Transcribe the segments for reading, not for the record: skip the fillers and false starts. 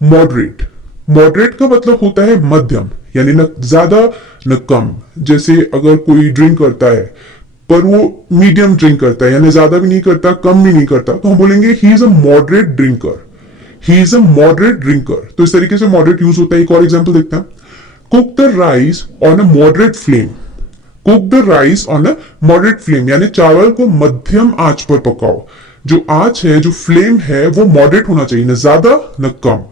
Moderate. Moderate का मतलब होता है मध्यम, यानी न ज्यादा न कम। जैसे अगर कोई ड्रिंक करता है पर वो मीडियम ड्रिंक करता है, यानी ज्यादा भी नहीं करता कम भी नहीं करता, तो हम बोलेंगे he is a moderate drinker. He is a moderate drinker. तो इस तरीके से मॉडरेट यूज होता है। एक और एग्जांपल देखते हैं। Cook the rice on a moderate flame. Cook the rice on a moderate flame, यानी चावल को मध्यम आंच पर पकाओ। जो आंच है, जो फ्लेम है, वो मॉडरेट होना चाहिए, न ज्यादा न कम।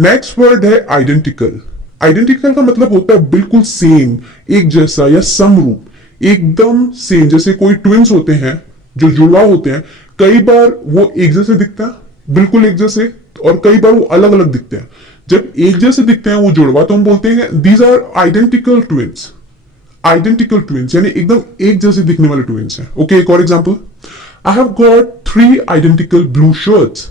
नेक्स्ट वर्ड है आइडेंटिकल। आइडेंटिकल का मतलब होता है बिल्कुल सेम, एक जैसा या समरूप, एकदम सेम। जैसे कोई ट्विंस होते हैं जो जुड़वा होते हैं, कई बार वो एक जैसे दिखता है, बिल्कुल एक जैसे, और कई बार वो अलग अलग दिखते हैं। जब एक जैसे दिखते हैं वो जुड़वा, तो हम बोलते हैं these are identical twins. Identical twins यानी एकदम एक जैसे दिखने वाले ट्विंस हैं। ओके, एक और example. I have got 3 identical blue shirts.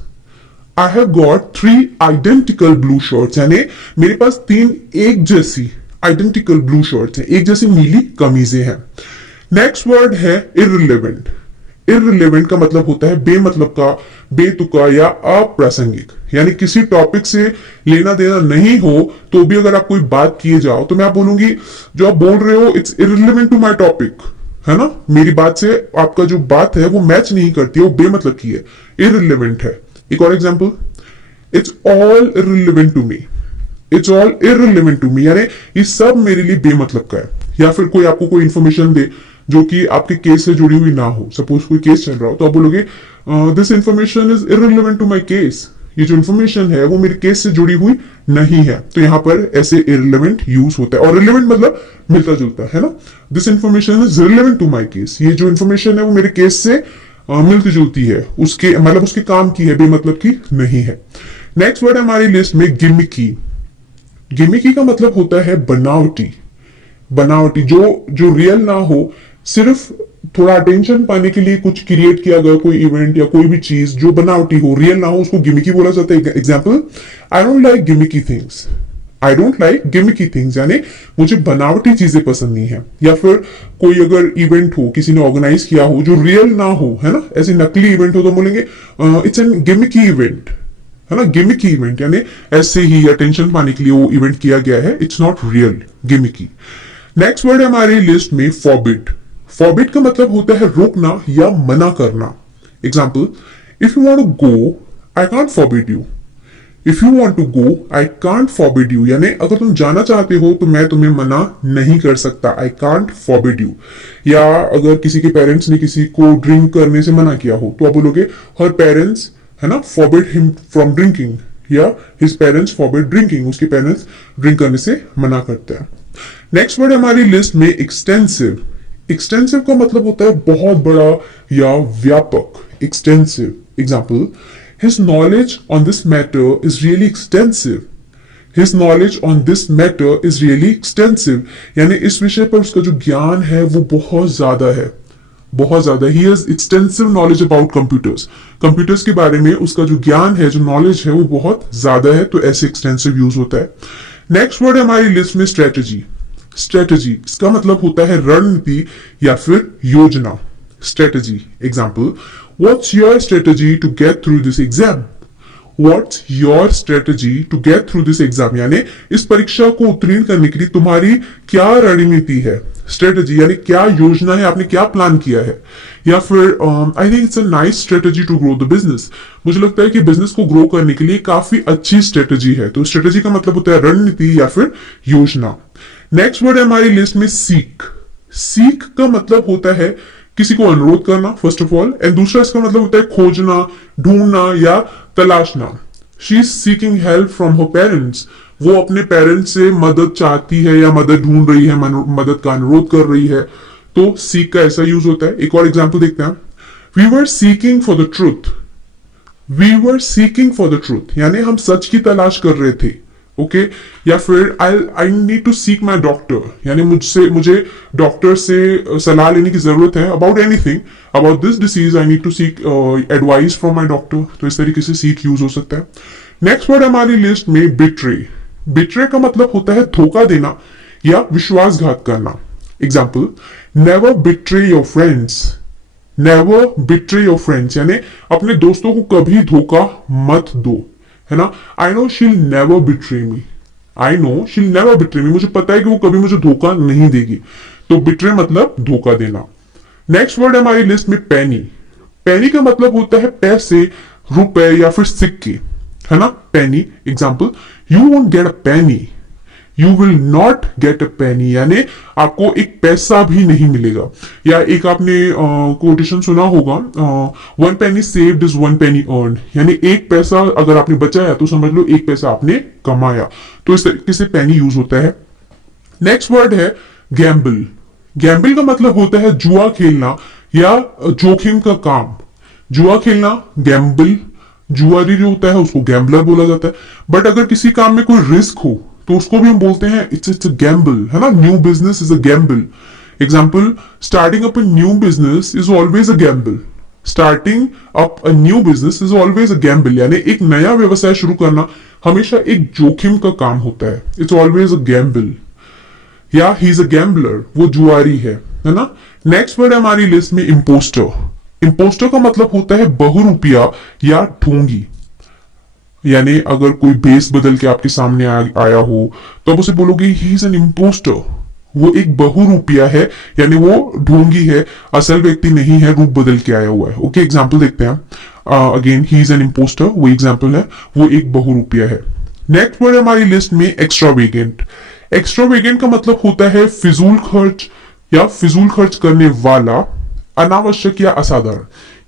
I have got 3 identical blue shirts, यानी मेरे पास 3 एक जैसी आइडेंटिकल ब्लू शर्ट्स हैं, एक जैसी नीली कमीजें हैं। नेक्स्ट वर्ड है इररिलेवेंट। इररिलेवेंट का मतलब होता है बेमतलब का, बेतुका या अप्रासंगिक, यानी किसी टॉपिक से लेना देना नहीं हो तो भी अगर आप कोई बात किए जाओ तो मैं आप बोलूंगी जो आप बोल रहे हो it's irrelevant to my topic, है ना। मेरी बात से आपका जो बात है वो मैच नहीं करती है, वो बेमतलब की है, इररिलेवेंट है। एक और example, it's all irrelevant to me. It's all irrelevant to me, यानी ये सब मेरे लिए बेमतलब का है। या फिर कोई आपको कोई इंफॉर्मेशन दे जो कि आपके केस से जुड़ी हुई ना हो, सपोज कोई केस चल रहा हो, तो आप बोलोगे this information is irrelevant to my case. ये जो इंफॉर्मेशन है वो मेरे केस से जुड़ी हुई नहीं है। तो यहां पर ऐसे इररिलेवेंट यूज होता है। और रिलेवेंट मतलब मिलता जुलता, है ना। This information is relevant to my case. ये जो इंफॉर्मेशन है वो मेरे केस से मिलती जुलती है, उसके मतलब उसके काम की है, बेमतलब की नहीं है। नेक्स्ट वर्ड है हमारी लिस्ट में गिमिकी। गिमिकी का मतलब होता है बनावटी। बनावटी, जो रियल ना हो, सिर्फ थोड़ा अटेंशन पाने के लिए कुछ क्रिएट किया गया कोई इवेंट या कोई भी चीज जो बनावटी हो, रियल ना हो, उसको गिमिकी बोला जाता है। Example, I don't like gimmicky things. I don't like gimmicky things, यानी मुझे बनावटी चीजें पसंद नहीं है। या फिर कोई अगर इवेंट हो, किसी ने ऑर्गेनाइज किया हो जो रियल ना हो, है ना, ऐसे नकली इवेंट हो, तो बोलेंगे इट्स एन गिमिकी इवेंट, है ना। गिमिकी इवेंट यानी ऐसे ही अटेंशन पाने के लिए वो इवेंट किया गया है, it's not real, gimmicky. Next word है हमारी लिस्ट में फॉरबिड। फॉरबिड का मतलब होता है रोकना या मना करना। Example, if you want to go I can't forbid you. If you want to go I can't forbid you, यानी अगर तुम जाना चाहते हो तो मैं तुम्हें मना नहीं कर सकता, आई कांट फॉरबिड यू। या अगर किसी के पेरेंट्स ने किसी को ड्रिंक करने से मना किया हो तो आप बोलोगे हर पेरेंट्स, है ना, फॉरबिड हिम फ्रॉम ड्रिंकिंग, या हिज पेरेंट्स फॉरबिड ड्रिंकिंग, उसके पेरेंट्स ड्रिंक करने से मना करते हैं। नेक्स्ट वर्ड हमारी लिस्ट में एक्सटेंसिव। एक्सटेंसिव का मतलब होता है बहुत बड़ा या व्यापक, extensive. Example, his knowledge on this matter is really extensive. His knowledge on this matter is really extensive. यानी इस विषय पर उसका जो ज्ञान है वो बहुत ज्यादा है, बहुत ज्यादा। He has extensive knowledge about computers. Computers के बारे में उसका जो ज्ञान है, जो नॉलेज है, वो बहुत ज्यादा है, तो ऐसे एक्सटेंसिव यूज होता है। नेक्स्ट वर्ड है हमारी लिस्ट में स्ट्रेटेजी। स्ट्रेटेजी इसका मतलब होता है रणनीति या फिर योजना। Strategy. Example, what's your strategy to get through this exam? What's your strategy to get through this exam? यानी इस परीक्षा को उत्तीर्ण करने के लिए तुम्हारी क्या रणनीति है। स्ट्रेटेजी यानी क्या योजना है, आपने क्या प्लान किया है। या फिर I think it's a nice strategy to grow the business. मुझे लगता है कि बिजनेस को ग्रो करने के लिए काफी अच्छी स्ट्रेटेजी है। तो स्ट्रेटेजी का मतलब होता है रणनीति या फिर योजना। नेक्स्ट वर्ड है हमारी लिस्ट में सीक। सीक का मतलब होता है किसी को अनुरोध करना, फर्स्ट ऑफ ऑल, एंड दूसरा इसका मतलब होता है खोजना, ढूंढना या तलाशना। She is seeking help from her parents. वो अपने पेरेंट्स से मदद चाहती है या मदद ढूंढ रही है, मदद का अनुरोध कर रही है। तो सीक का ऐसा यूज होता है। एक और एग्जाम्पल देखते हैं। We were seeking for the truth. We were seeking for the truth यानी हम सच की तलाश कर रहे थे। ओके या फिर I need to seek my doctor, यानी मुझे डॉक्टर से सलाह लेने की जरूरत है about anything, about this disease I need to seek advice from my doctor. तो इस तरीके से सीक यूज हो सकता है। नेक्स्ट वर्ड हमारी लिस्ट में बिट्रे। बिट्रे का मतलब होता है धोखा देना या विश्वासघात करना। Example, never betray your friends. Never betray your friends यानी अपने दोस्तों को कभी धोखा मत दो। है ना। आई नो शील never betray me, I know शील नेवर बिट्रे मी, मुझे पता है कि वो कभी मुझे धोखा नहीं देगी। तो बिट्रे मतलब धोखा देना। नेक्स्ट वर्ड है हमारी लिस्ट में पेनी। पेनी का मतलब होता है पैसे, रुपए या फिर सिक्के, है ना। Penny example, you won't get a penny, you will not get a penny, यानी आपको एक पैसा भी नहीं मिलेगा। या एक आपने कोटेशन सुना होगा, one Penney saved is one Penney earn, यानी एक पैसा अगर आपने बचाया तो समझ लो एक पैसा आपने कमाया। तो इस तरीके से पेनी यूज होता है। नेक्स्ट वर्ड है गैम्बल। गैम्बल का मतलब होता है जुआ खेलना या जोखिम का काम। जुआ खेलना गैम्बल, जुआरी जो होता है उसको गैम्बलर बोला जाता है। बट अगर किसी काम में कोई रिस्क हो तो उसको भी हम बोलते हैं इट्स अ गैम्बल, है ना। New business is a gamble. Example, starting up a new business is always a gamble. Starting up a new business is always a gamble, यानी एक नया व्यवसाय शुरू करना हमेशा एक जोखिम का काम होता है। It's always a gamble. या ही इज अ गैम्बलर, वो जुआरी है ना। नेक्स्ट वर्ड है हमारी लिस्ट में इम्पोस्टर। इम्पोस्टर का मतलब होता है बहुरूपिया या ढोंगी। यानी अगर कोई बेस बदल के आपके सामने आया हो तो आप उसे बोलोगे ही इज एन इम्पोस्टर, वो एक बहुरूपिया है, यानी वो ढोंगी है, असल व्यक्ति नहीं है, रूप बदल के आया हुआ है। ओके, एग्जाम्पल देखते हैं। Again he is an imposter, वो एग्जाम्पल है, वो एक बहुरूपिया है। नेक्स्ट वर्ड हमारी लिस्ट में एक्स्ट्रावेगेंट। एक्स्ट्रावेगेंट का मतलब होता है फिजूल खर्च या फिजूल खर्च करने वाला, अनावश्यक या असाधारण,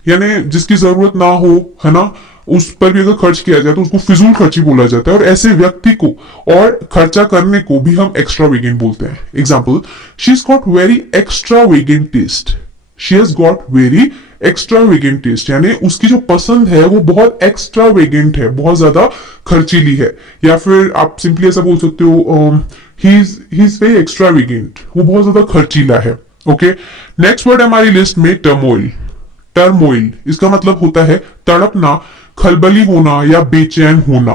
यानी जिसकी जरूरत ना हो, है ना, उस पर भी अगर खर्च किया जाए तो उसको फिजूल खर्ची बोला जाता है। और ऐसे व्यक्ति को और खर्चा करने को भी हम एक्स्ट्रावेगेंट बोलते हैं। Example, she is got very extravagant taste, she has got very extravagant taste, यानी उसकी जो पसंद है वो बहुत एक्स्ट्रावेगेंट है, बहुत ज्यादा खर्चीली है। या फिर आप सिंपली ऐसा बोल सकते हो, ही इज वेरी एक्स्ट्रावेगेंट, वो बहुत ज्यादा खर्चीला है। ओके, नेक्स्ट वर्ड हमारी लिस्ट में टर्मोइल। टर्मोइल इसका मतलब होता है तड़पना, खलबली होना या बेचैन होना।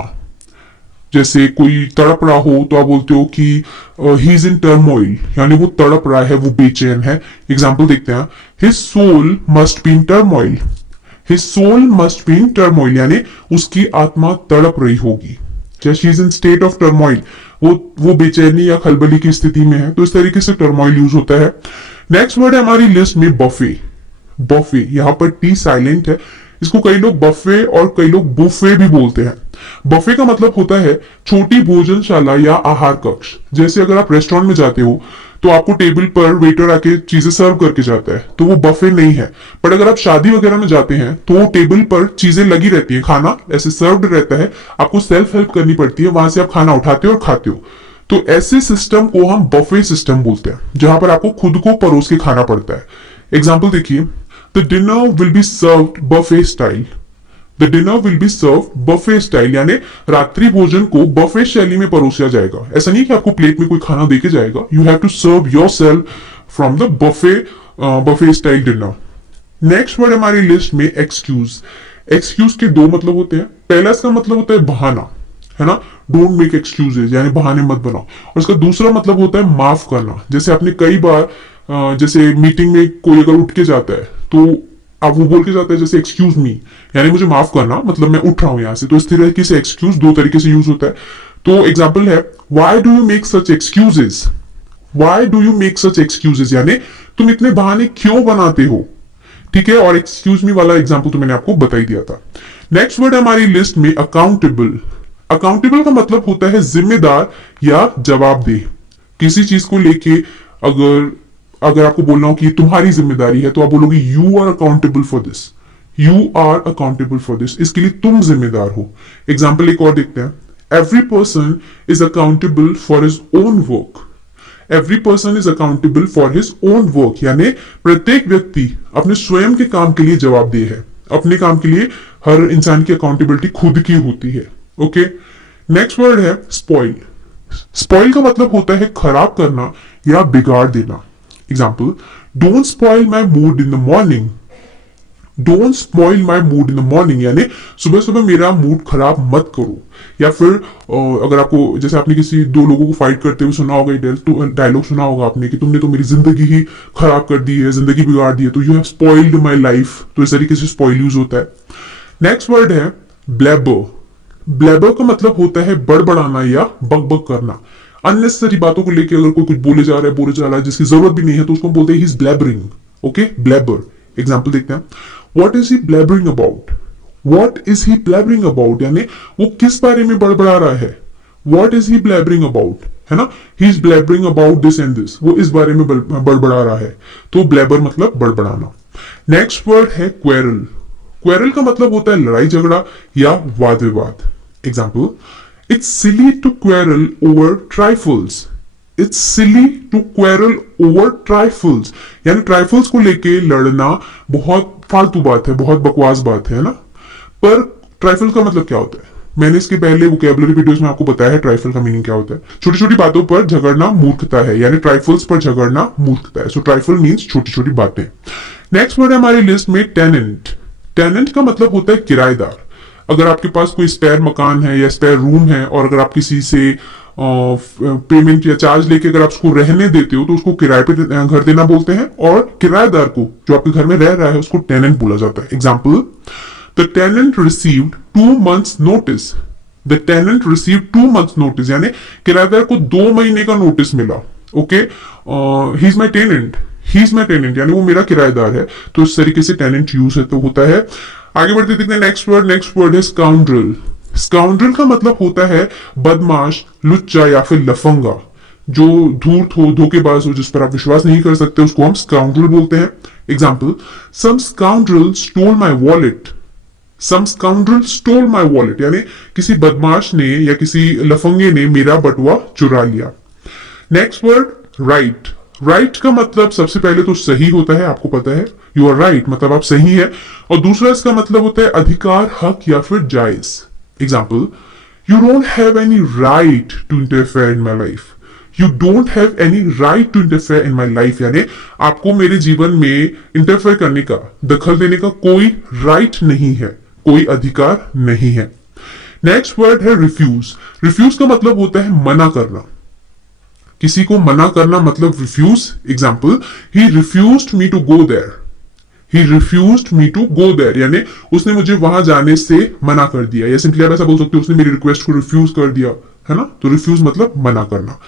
जैसे कोई तड़प रहा हो तो आप बोलते हो कि ही इज इन टर्मोइल, यानी वो तड़प रहा है, वो बेचैन है। एग्जाम्पल देखते हैं, his soul must be in turmoil, his soul must be in turmoil, यानी उसकी आत्मा तड़प रही होगी। She is in state of turmoil, वो बेचैनी या खलबली की स्थिति में है। तो इस तरीके से टर्मोइल यूज होता है। नेक्स्ट वर्ड है हमारी लिस्ट में बफे। बफे, यहां पर टी साइलेंट है, इसको कई लोग बफे और कई लोग बुफे भी बोलते हैं। बफे का मतलब होता है छोटी भोजनशाला या आहार कक्ष। जैसे अगर आप रेस्टोरेंट में जाते हो तो आपको टेबल पर वेटर आके चीजें सर्व करके जाता है, तो वो बफे नहीं है। पर अगर आप शादी वगैरह में जाते हैं तो टेबल पर चीजें लगी रहती है, खाना ऐसे सर्व्ड रहता है, आपको सेल्फ हेल्प करनी पड़ती है, वहां से आप खाना उठाते हो और खाते हो। तो ऐसे सिस्टम को हम बफे सिस्टम बोलते हैं, जहां पर आपको खुद को परोस के खाना पड़ता है। एग्जाम्पल देखिए, The dinner will be served buffet style. The dinner will be served buffet style, यानी रात्रि भोजन को बफे शैली में परोसा जाएगा। ऐसा नहीं कि आपको प्लेट में कोई खाना देके जाएगा, you have to serve yourself from the buffet style dinner. Next word हमारी लिस्ट में एक्सक्यूज। एक्सक्यूज के दो मतलब होते हैं। पहला इसका मतलब होता है बहाना, है ना, डोंट मेक एक्सक्यूजेज, यानी बहाने मत बनाओ। और इसका दूसरा मतलब होता है माफ करना। जैसे आपने कई बार जैसे मीटिंग में कोई अगर उठ के जाता है तो आप वो बोल के जाता है जैसे एक्सक्यूज मी, यानी मुझे माफ करना, मतलब मैं उठ रहा हूं यहां से। तो इस तरीके से एक्सक्यूज दो तरीके से यूज होता है। तो एग्जाम्पल है, why do you make such excuses, why do you make such excuses, यानी तुम इतने बहाने क्यों बनाते हो। ठीक है, और एक्सक्यूज मी वाला एग्जाम्पल तो मैंने आपको बता ही दिया था। नेक्स्ट वर्ड हमारी लिस्ट में अकाउंटेबल। अकाउंटेबल का मतलब होता है जिम्मेदार या जवाबदेह। किसी चीज को लेके अगर आपको बोलना हो कि तुम्हारी जिम्मेदारी है तो आप बोलोगे you are accountable for this, you are accountable for this, इसके लिए तुम जिम्मेदार हो। एग्जाम्पल एक और देखते हैं, every person is accountable for his own work. Every person is accountable for his own work, यानी प्रत्येक व्यक्ति अपने स्वयं के काम के लिए जवाबदेह है। अपने काम के लिए हर इंसान की अकाउंटेबिलिटी खुद की होती है। ओके, नेक्स्ट वर्ड है स्पॉइल। स्पॉइल का मतलब होता है खराब करना या बिगाड़ देना। Example, don't spoil my mood in the morning, don't spoil my mood in the morning, यानी सुबह सुबह मेरा मूड खराब मत करो। या फिर अगर आपको, जैसे आपने किसी दो लोगों को फाइट करते हुए सुना होगा, डायलॉग सुना होगा आपने कि तुमने तो मेरी जिंदगी ही खराब कर दी है, जिंदगी बिगाड़ दी है, तो you have spoiled my life. तो इस तरीके से स्पॉइल यूज होता है। नेक्स्ट वर्ड है ब्लैबर। ब्लैबर का मतलब होता है बड़बड़ाना या बकबक करना। अननेसेसरी बातों को लेके अगर कोई कुछ बोले जा रहा है जिसकी जरूरत भी नहीं है, तो उसको बोलते हैं he is blabbering. Okay, blabber. Example देखते हैं, what is he blabbering about. What is he blabbering about यानी वो किस बारे में बड़बड़ा रहा है। What is he blabbering about, है ना, he is blabbering about this and this, वो इस बारे में बड़बड़ा रहा है। तो ब्लैबर मतलब बड़बड़ाना। नेक्स्ट वर्ड है क्वेरल। क्वेरल का मतलब होता है लड़ाई झगड़ा या वाद विवाद। Example, it's silly to quarrel over trifles. It's silly to quarrel over trifles यानी ट्राइफल्स को लेके लड़ना बहुत फालतू बात है, बहुत बकवास बात है ना। पर ट्राइफल का मतलब क्या होता है, मैंने इसके पहले वोकैबुलरी वीडियोस में आपको बताया है ट्राइफल का मीनिंग क्या होता है। छोटी छोटी बातों पर झगड़ना मूर्खता है, यानी ट्राइफल्स पर झगड़ना मूर्खता है। सो ट्राइफल मीन्स छोटी छोटी बातें। नेक्स्ट वर्ड है हमारी लिस्ट में टेनेंट। टेनेंट का मतलब होता है किराएदार। अगर आपके पास कोई स्पेयर मकान है या स्पेयर रूम है और अगर आप किसी से पेमेंट या चार्ज लेके अगर आप उसको रहने देते हो तो उसको किराए पे घर देना बोलते हैं, और किराएदार को जो आपके घर में रह रहा है उसको टेनेंट बोला जाता है। Example, the tenant received 2 months notice. The tenant received 2 months notice यानी किराएदार को 2 महीने का नोटिस मिला। Okay, he is my tenant, he is my tenant यानी वो मेरा किराएदार है। तो इस तरीके से टेनेंट यूज है तो होता है। आगे बढ़ते देखते हैं नेक्स्ट वर्ड है स्काउंड्रल। स्काउंड्रल का मतलब होता है बदमाश, लुच्चा या फिर लफंगा। जो धूर्त हो, धोखेबाज हो, जिस पर आप विश्वास नहीं कर सकते उसको हम स्काउंड्रल बोलते हैं। Example, some scoundrel stole my wallet. Some scoundrel stole my wallet यानी किसी बदमाश ने या किसी लफंगे ने मेरा बटुआ चुरा लिया। Next word right. राइट का मतलब सबसे पहले तो सही होता है, आपको पता है, यू आर राइट मतलब आप सही है। और दूसरा इसका मतलब होता है अधिकार, हक या फिर जायज। Example, you don't have any right to interfere in my life. You don't have any right to interfere in my life यानी आपको मेरे जीवन में इंटरफेयर करने का, दखल देने का कोई राइट नहीं है, कोई अधिकार नहीं है। नेक्स्ट वर्ड है रिफ्यूज। रिफ्यूज का मतलब होता है मना करना। किसी को मना करना मतलब refuse. Example, he refused me to go there. He refused me to go there यानी उसने मुझे वहां जाने से मना कर दिया, या सिंपली आप ऐसा बोल सकते हो उसने मेरी रिक्वेस्ट को रिफ्यूज कर दिया, है ना। तो रिफ्यूज मतलब मना करना।